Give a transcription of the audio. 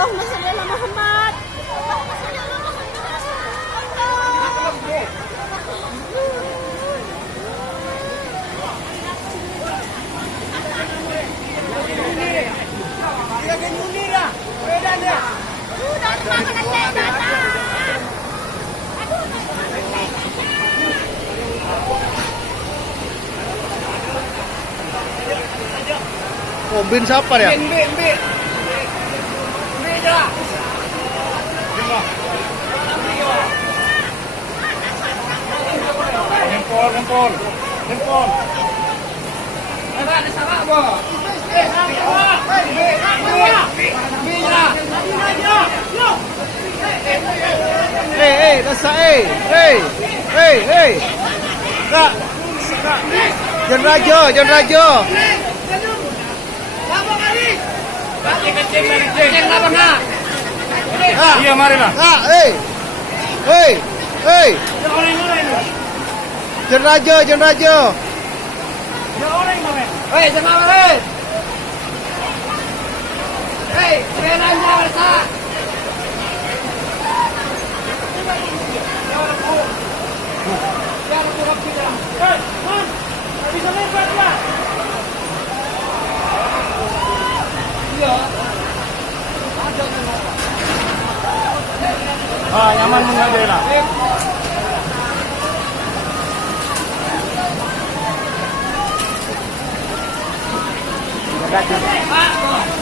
Allahumma shalli ala Muhammad. Oh, bin siapa ya? Bin aja. Handphone. Ada salah apa? Nasa Kak, Jan Rajo. Kencing lapang na. Iya, mari lah. Kak, Jan Rajo. Hei, jangan mari. Hei, kenanya mereka. Nyaman mengajar lah. Pak,